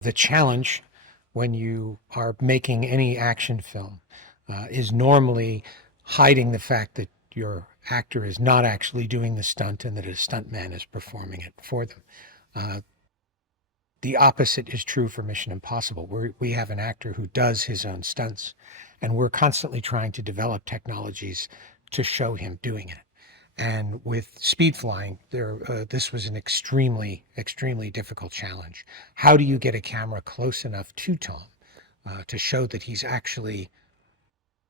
The challenge when you are making any action film is normally hiding the fact that your actor is not actually doing the stunt and that a stuntman is performing it for them. Uh, the opposite is true for Mission Impossible. We have an actor who does his own stunts, and we're constantly trying to develop technologies to show him doing it. And with speed flying, this was an extremely difficult challenge. How do you get a camera close enough to Tom to show that he's actually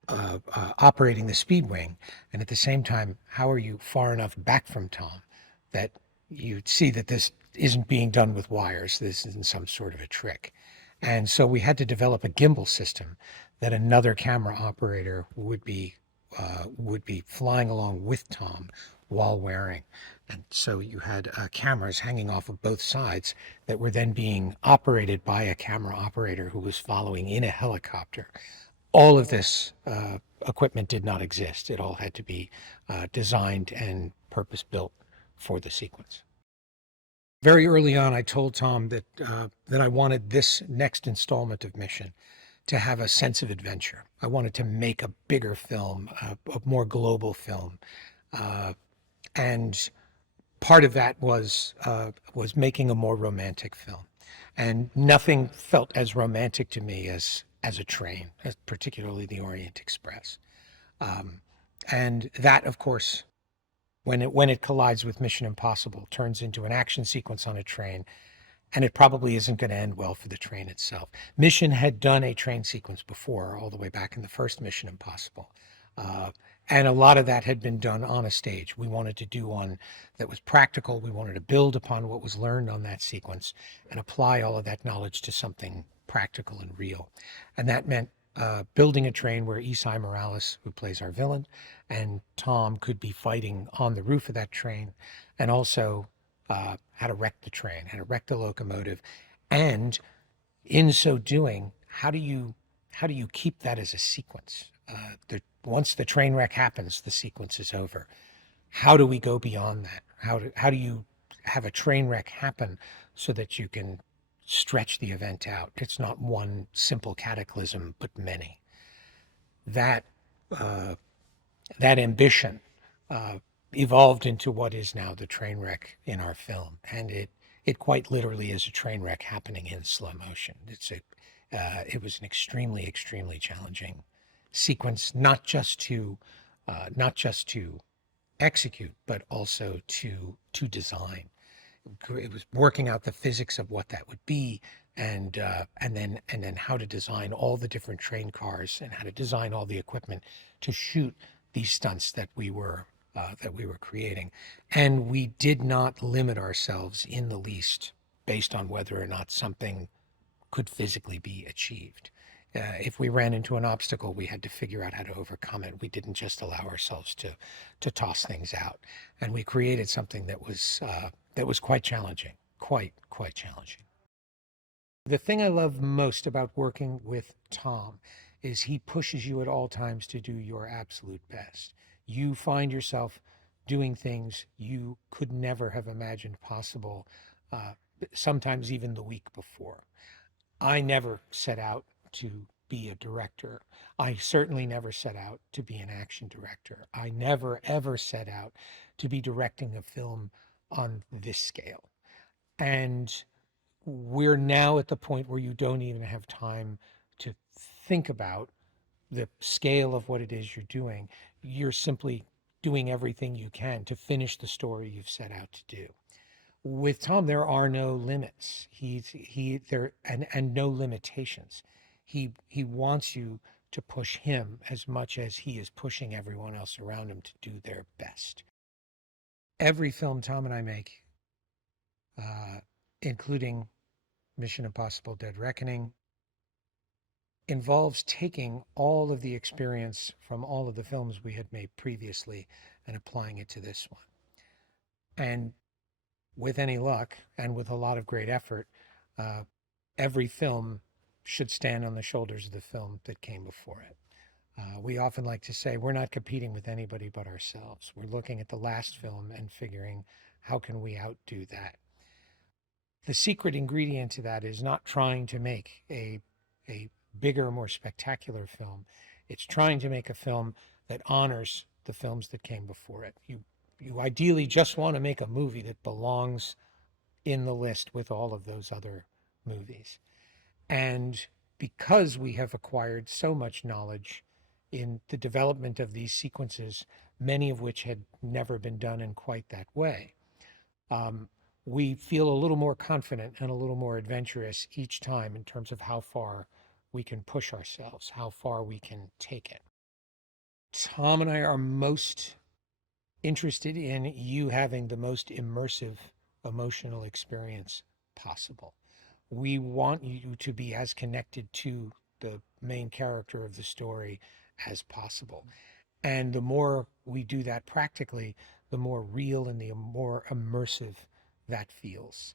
operating the speed wing, and at the same time, how are you far enough back from Tom that you see that this isn't being done with wires, this isn't some sort of a trick. And so we had to develop a gimbal system that another camera operator would be flying along with Tom while wearing. And so you had cameras hanging off of both sides that were then being operated by a camera operator who was following in a helicopter. All of this equipment did not exist. It all had to be designed and purpose built for the sequence. Very early on, I told Tom that I wanted this next installment of Mission to have a sense of adventure. I wanted to make a bigger film, a more global film, and part of that was making a more romantic film. And nothing felt as romantic to me as a train, particularly the Orient Express. And that, of course, when it collides with Mission Impossible, turns into an action sequence on a train, and it probably isn't going to end well for the train itself. Mission had done a train sequence before, all the way back in the first Mission Impossible. And a lot of that had been done on a stage. We wanted to do one that was practical. We wanted to build upon what was learned on that sequence and apply all of that knowledge to something practical and real. And that meant building a train where Esai Morales, who plays our villain, and Tom could be fighting on the roof of that train, and also how to wreck the train, how to wreck the locomotive. And in so doing, how do you keep that as a sequence? Once the train wreck happens, the sequence is over. How do we go beyond that? How do you have a train wreck happen so that you can stretch the event out? It's not one simple cataclysm, but many. That that ambition evolved into what is now the train wreck in our film, and it quite literally is a train wreck happening in slow motion. It was an extremely challenging sequence, not just to execute, but also to design. It was working out the physics of what that would be, and then how to design all the different train cars and how to design all the equipment to shoot these stunts that we were creating. And we did not limit ourselves in the least based on whether or not something could physically be achieved. If we ran into an obstacle, we had to figure out how to overcome it. We didn't just allow ourselves to toss things out, and we created something that was quite challenging, quite challenging. The thing I love most about working with Tom is he pushes you at all times to do your absolute best. You find yourself doing things you could never have imagined possible, sometimes even the week before. I never set out to be a director. I certainly never set out to be an action director. I never, ever set out to be directing a film on this scale. And we're now at the point where you don't even have time to think about the scale of what it is you're doing. You're simply doing everything you can to finish the story you've set out to do. With Tom, there are no limits. And no limitations. He wants you to push him as much as he is pushing everyone else around him to do their best. Every film Tom and I make, including Mission Impossible Dead Reckoning, involves taking all of the experience from all of the films we had made previously and applying it to this one. And with any luck and with a lot of great effort, every film should stand on the shoulders of the film that came before it. We often like to say we're not competing with anybody but ourselves. We're looking at the last film and figuring how can we outdo that. The secret ingredient to that is not trying to make a bigger, more spectacular film. It's trying to make a film that honors the films that came before it. You ideally just want to make a movie that belongs in the list with all of those other movies. And because we have acquired so much knowledge in the development of these sequences, many of which had never been done in quite that way, um, we feel a little more confident and a little more adventurous each time in terms of how far we can push ourselves, how far we can take it. Tom and I are most interested in you having the most immersive emotional experience possible. We want you to be as connected to the main character of the story as possible. And the more we do that practically, the more real and the more immersive that feels.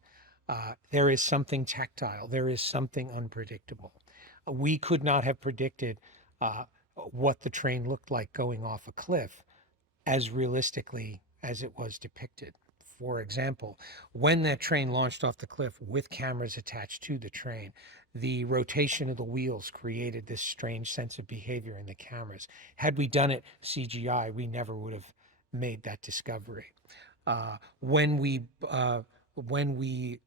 There is something tactile, there is something unpredictable. We could not have predicted what the train looked like going off a cliff as realistically as it was depicted. For example, when that train launched off the cliff with cameras attached to the train, the rotation of the wheels created this strange sense of behavior in the cameras. Had we done it CGI, we never would have made that discovery. When we when we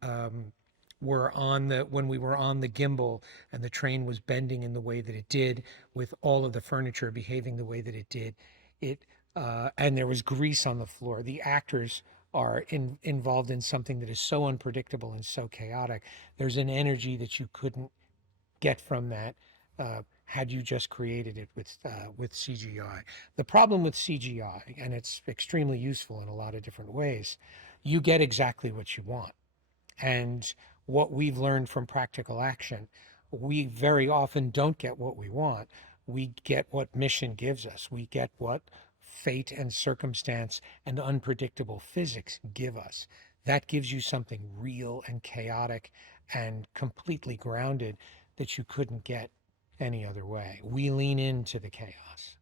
were on the gimbal and the train was bending in the way that it did, with all of the furniture behaving the way that it did, and there was grease on the floor. The actors are involved in something that is so unpredictable and so chaotic. There's an energy that you couldn't get from that had you just created it with CGI. The problem with CGI, and it's extremely useful in a lot of different ways, you get exactly what you want. And what we've learned from practical action, we very often don't get what we want. We get what mission gives us. We get what fate and circumstance and unpredictable physics give us. That gives you something real and chaotic and completely grounded that you couldn't get any other way. We lean into the chaos.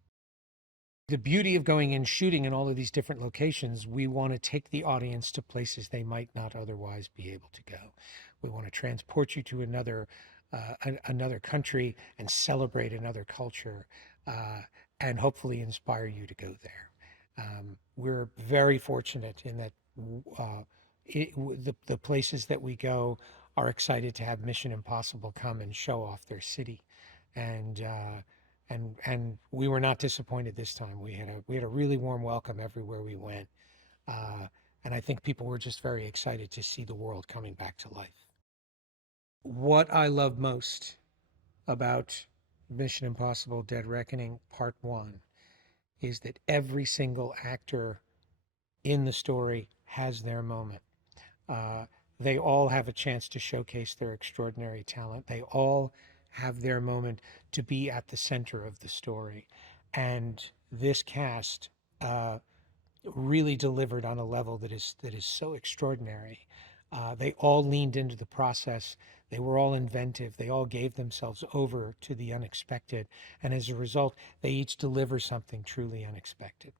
The beauty of going and shooting in all of these different locations, we want to take the audience to places they might not otherwise be able to go. We want to transport you to another country and celebrate another culture, and hopefully inspire you to go there. We're very fortunate in that the places that we go are excited to have Mission Impossible come and show off their city, and we were not disappointed this time. We had a really warm welcome everywhere we went, and I think people were just very excited to see the world coming back to life. What I love most about Mission Impossible: Dead Reckoning Part 1 is that every single actor in the story has their moment. They all have a chance to showcase their extraordinary talent. They all have their moment to be at the center of the story. And this cast really delivered on a level that is so extraordinary. They all leaned into the process. They were all inventive. They all gave themselves over to the unexpected. And as a result, they each deliver something truly unexpected.